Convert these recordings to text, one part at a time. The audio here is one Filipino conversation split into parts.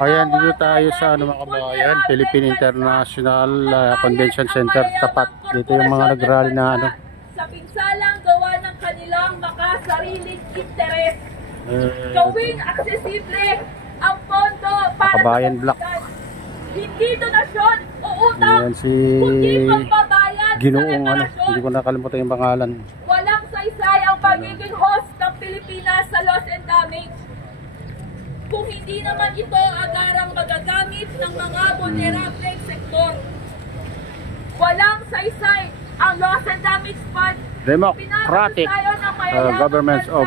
Ayan, dito tayo sa mga kabayan, Philippine International Convention Center, tapat. Dito yung mga nag-rally na sa pinsalang gawa ng kanilang makasariling interes. Gawing aksesible ang pondo para Kabayan sa Black. Hindi donasyon o utang, Ayan si kundi pagbabayad Ginoong sa reparasyon. hindi ko nakalimutan yung pangalan. Walang saysay ang pagiging host ng Pilipinas sa loss and damage. Kung hindi naman ito agarang magagamit ng mga vulnerable sektor. Walang saysay ang loss and damage fund. Democratic Governments of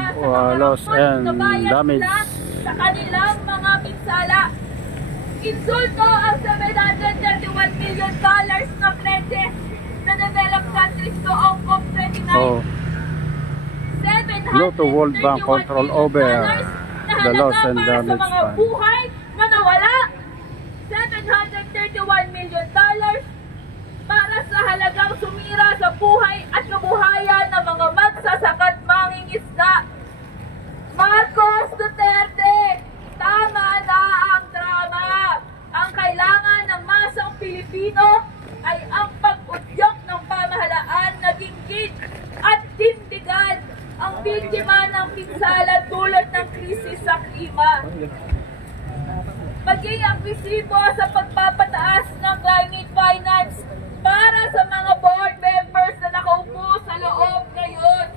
Loss and Damage sa kanilang mga pinsala. Insulto ang $731 million na pledges na developed countries noong COP29. Go to World Bank control over the loss and damage sa mga fund. buhay na nawala. $731 million para sa halagang sumira sa buhay at kabuhayan ng mga magsasaka't mangingisda. Marcos Duterte, tama na ang drama. Ang kailangan ng masang Pilipino ay ang pag-udyok ng pamahalaan na dinggin at tindigan ang biktima ng pinsala tulad ng krisis sa klima. Maging agresibo sa pagpapataas ng climate finance para sa mga board members na nakaupo sa loob ngayon.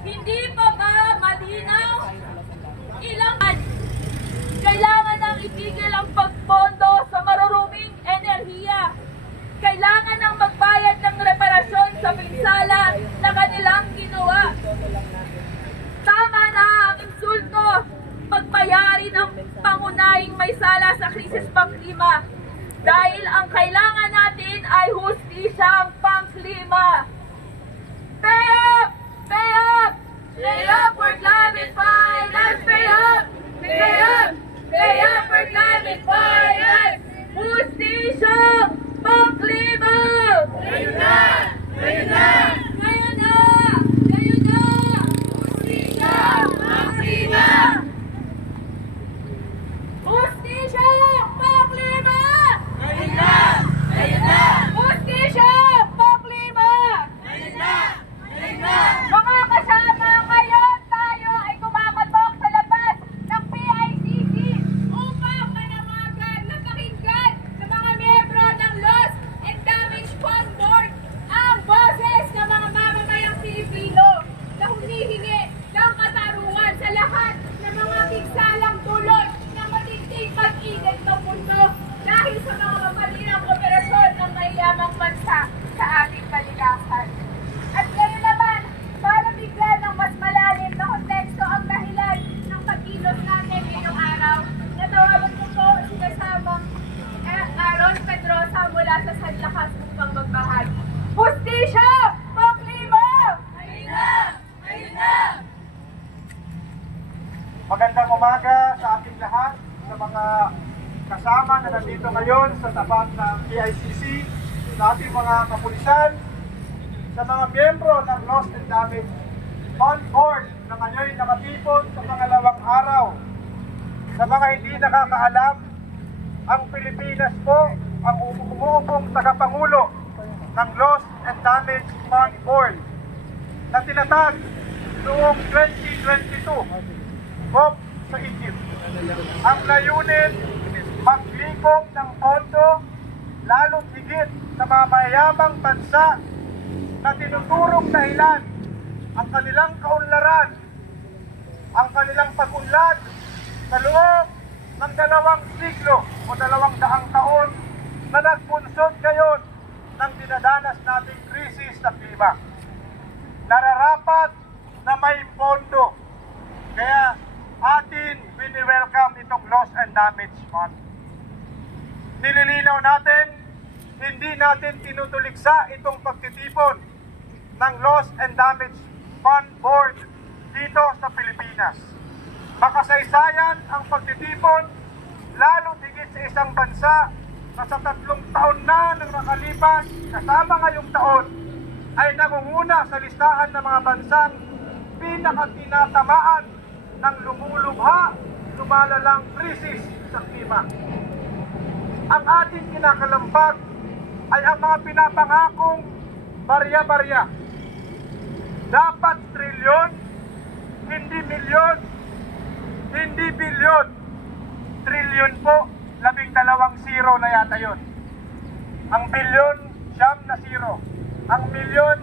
Hindi pa ba malinaw? Kailangan nang itigil ang pagpondo sa maruruming enerhiya. Kailangan nang magbayad ng reparasyon sa pinsala na kanilang ginawa. Tama na ang insulto, pagbayari ng pangunahing may sala sa krisis pangklima. Dahil ang kailangan natin ay hustisyang pangklima. Pay up! Pay up! Pay up for climate finance! Pay up! Pay up! Pay up for climate finance! Hustisyang pangklima! Ngayon na! Ngayon na! Ngayon na! Ngayon na! Hustisyang pangklima! Hustisyang pangklima! Ngayon na! Ngayon na! Hustisyang pangklima! Ngayon na! Ngayon na! Mga kasama, ngayon tayo ay kumakatok sa labas ng PICC upang manawagan na pakinggan sa mga miyembro ng Loss and Damage Fund Board ang boses ng mga mamamayang Pilipino na humihingi ng katarungan sa lahat ng mga pigsalang tulot ng matinding pag-init ng mundo dahil sa mga mapalinang operasyon ng mayamang bansa sa ating kalikasan. At ngayon naman, para bigla ng mas malalim na konteksto ang dahilan ng pagkilos natin ngayong araw, natawagan ko po sinasamang Aaron Pedrosa mula sa Sanlakas upang magbahagi. Hustisya! Pangklima! Ayun na! Ayun na! Magandang umaga sa ating lahat, sa mga kasama na nandito ngayon sa tapat ng PICC, sa ating mga kapulisan, sa mga miyembro ng Loss and Damage Fund Board na ngayon nakatipon sa pangalawang araw. Sa mga hindi nakakaalam, ang Pilipinas po ang umuupong tagapangulo ng Loss and Damage Fund Board na tinatag noong 2022 COP sa Egypt. Ang layunin, maglikom ng pondo lalong higit sa mga mayayamang bansa na tinuturong dahilan ang kanilang kaunlaran, ang kanilang pag-unlad sa loob ng 2 siglo o 200 taon na nagpunsod ngayon ng dinadanas nating krisis sa klima. Nararapat na may pondo. Kaya atin wini-welcome itong Loss and Damage Fund. Nililinaw natin, hindi natin tinutuliksa itong pagtitipon ng Loss and Damage Fund Board dito sa Pilipinas. Makasaysayan ang pagtitipon, lalo higit sa isang bansa na sa 3 taon na nang nakalipas, kasama ngayong taon, ay nangunguna sa listahan ng mga bansang pinakatinatamaan ng lumulubha, lumalalang krisis sa klima. Ang ating kinakalambag ay ang mga pinapangakong barya-barya. Dapat trilyon, hindi milyon, hindi bilyon. Trilyon po, 12 zero na yata yun. Ang bilyon, 9 na zero. Ang milyon,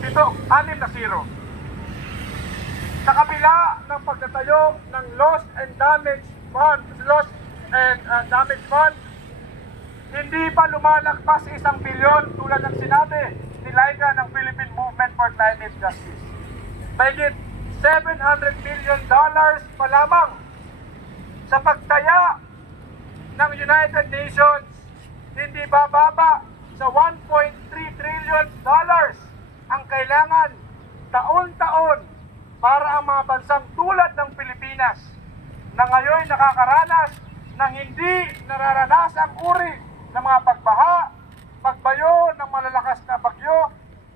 6 na zero. Sa kabila ng pagtatayo ng loss and damage fund, hindi pa lumalagpas sa 1 bilyon tulad ng sinabi ni Laika ng Philippine Movement for Climate Justice. Mahigit $700 million pa lamang sa pagtaya ng United Nations, hindi bababa sa $1.3 trillion ang kailangan taon-taon para ang mga bansang tulad ng Pilipinas na ngayon nakakaranas ng hindi nararanasang uri ng mga pagbaha, pagbayo ng malalakas na bagyo.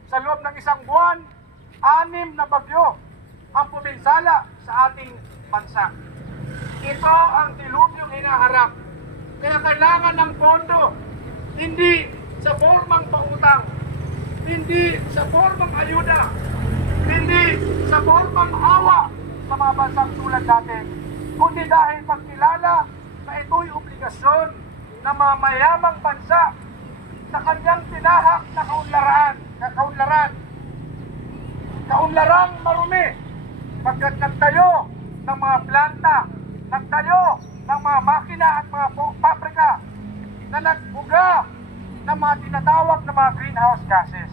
Sa loob ng 1 buwan, 6 na bagyo ang puminsala sa ating bansa. Ito ang dilubyong hinaharap. Kaya kailangan ng pondo, hindi sa formang pautang, hindi sa formang ayuda, hindi sa formang awa sa mga bansang tulad natin, kundi dahil pagkilala na ito'y obligasyon ng mga mayamang bansa sa kanyang tinahak na kaunlarang marumi, pagkat nagtayo ng mga planta, nagtayo ng mga makina at mga pabrika na nagbuga ng mga tinatawag na mga greenhouse gases.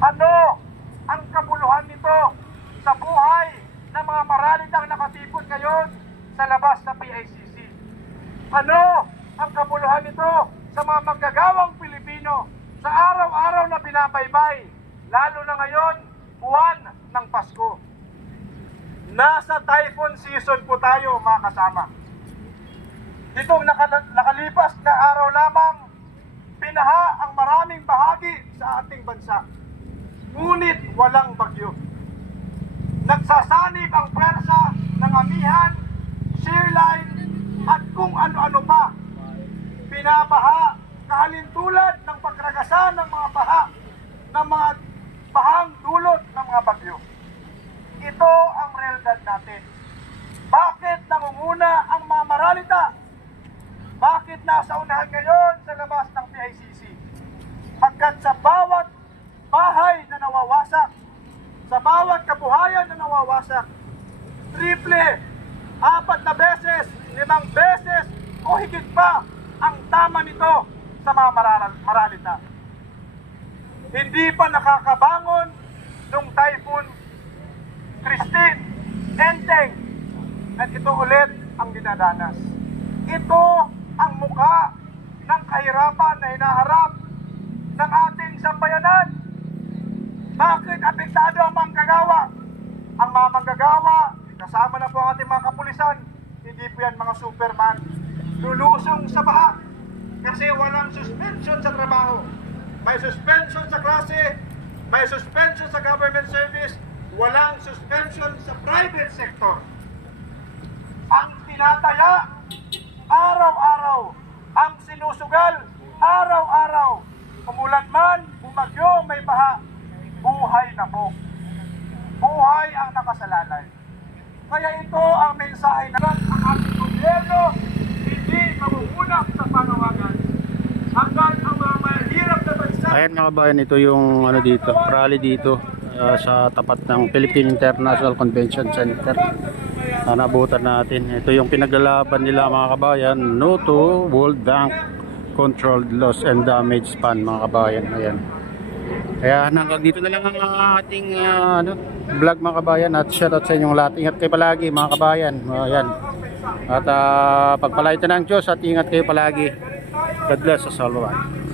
Ano ang kabuluhan nito sa buhay ng mga maralitang nakatipon ngayon sa labas ng PICC? Ano ang kabuluhan nito sa mga manggagawang Pilipino sa araw-araw na binabaybay, lalo na ngayon, buwan ng Pasko? Nasa typhoon season po tayo, mga kasama. Itong nakalipas na araw lamang, pinaha ang maraming bahagi sa ating bansa. Ngunit walang bagyo. Nagsasanib ang pwersa ng amihan, shear line, at kung ano-ano pa. Pinabaha, kahalintulad ng pagkaragasan ng mga baha, ng mga bahang dulot ng mga bagyo. Ito ang realidad natin. Bakit nangunguna ang mga maralita? Bakit nasa unahan ngayon sa labas ng PICC? Pagkat sa bawat bahay na nawawasak, sa bawat kabuhayan na nawawasak, triple, 4 na beses, 5 beses, o higit pa ang tama nito sa mga maralita. Hindi pa nakakabangon nung Typhoon Christine, Enteng, at ito ulit ang dinadanas. Ito ang mukha ng kahirapan na hinaharap ng ating sambayanan. Bakit apektado ang manggagawa? Ang mga manggagawa, kasama na po ang ating mga kapulisan, hindi po yan mga Superman, lulusong sa baha kasi walang suspension sa trabaho. May suspension sa klase, may suspension sa government service, walang suspension sa private sector. Ang tinataya, araw-araw. Ang sinusugal, araw-araw. Umulan man, bumagyo, may baha, buhay na po. Buhay ang nakasalalay. Kaya ito ang mensahe na ang ating gobyerno hindi mamumunap sa panawagan. Hanggang ang mga mahirap na bansa. Ayan mga kabayan, ito yung dito, rally dito sa tapat ng Philippine International Convention Center. Nabutan natin. Ito yung pinaglalaban nila mga kabayan, no to World Bank Controlled Loss and Damage Fund mga kabayan. Ayan. Kaya hanggang dito na lang ang ating vlog mga kabayan, at shoutout sa inyong lahat. Ingat kayo palagi mga kabayan. Ayan. At pagpalain ng Diyos at ingat kayo palagi. God bless us all. Bye.